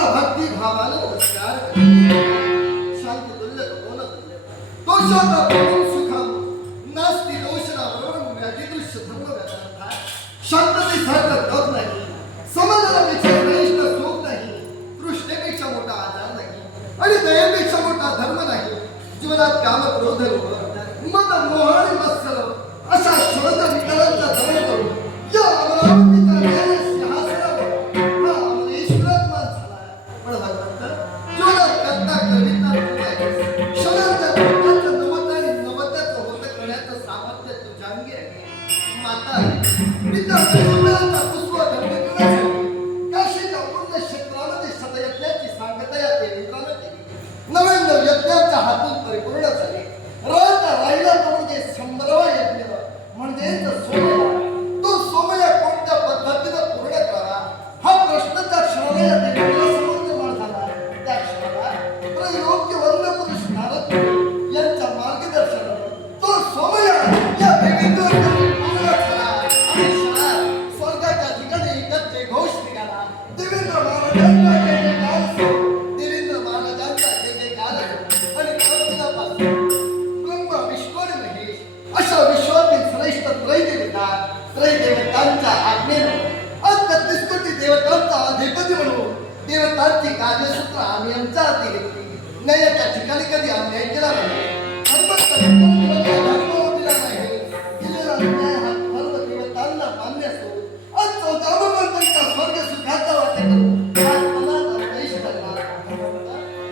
तुला भक्ती भावानं नमस्कार शांती तुल्य बोल दोषाचा पाहून सुखम नास्ती दोषणाबरोबर मुळ्याची दृश्य धर्म व्यथा शांतते सारखं होत नाही समाधानापेक्षा श्रेष्ठ सुख नाही तृष्णेपेक्षा मोठा आधार नाही आणि दयेपेक्षा मोठा धर्म नाही जीवनात काम क्रोध मद मोह आणि मत्सर अशा शोध विकारांचा दमन करून या अमरावतीचा न्याय सिंहासनावर हा अमरेश्वरात्मा झाला पण भगवंत जीवनात करता कविता क्षणांच्या लोकांचं नवत आणि नवत्याचं होत करण्याचं सामर्थ्य तुझ्या अंगी आहे माता पिता कृष्णाचा पुष्प धर्मकरणासाठी काशीच्या पूर्ण क्षेत्रामध्ये शतयज्ञाची सांगता या देवेंद्रानं केली नव्याण्णव यज्ञांच्या हातून परिपूर्ण झाले राहिला तो म्हणजे 100वा यज्ञ म्हणजेच सोमया तो सोमया कोणत्या पद्धतीनं पूर्ण करावा हा प्रश्न त्या क्षणाला या देवेंद्रा समोर निर्माण झाला त्या क्षणाला त्रैलोक्य वंद पुरुष नारद यांच्या मार्गदर्शनाने तो सोमया या देवेंद्राकडे पूर्ण झाला आणि क्षणात स्वर्गाच्या ठिकाणी एकच जयघोष निघाला देवेंद्र महाराजांचा जयजयकार असो देवेंद्र महाराजांचा जयजयकार असो आणि दिनापासून अशा विश्वातील श्रेष्ठ त्रैदेवतांच्या आज्ञेनं अत्यतिस्कोटी देवतांचा अधिपती म्हणून देवतांची कार्यसूत्र आम्ही आमच्या हाती घेतली न्यायाच्या ठिकाणी कधी अन्याय केला नाही धर्म दिला नाही दिलेला न्याय हा सर्व देवतांना मान्य असतो आज 14 त्यांच्या स्वर्ग सुखाचा वाटे करून आज मनात अवैश करणार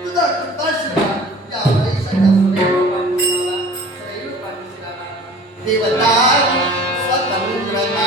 तुझा कृताश्रीवाद या अवैशाच्या देवता स्वतंत्रता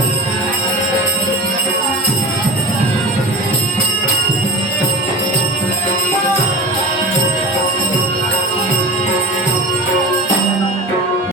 रे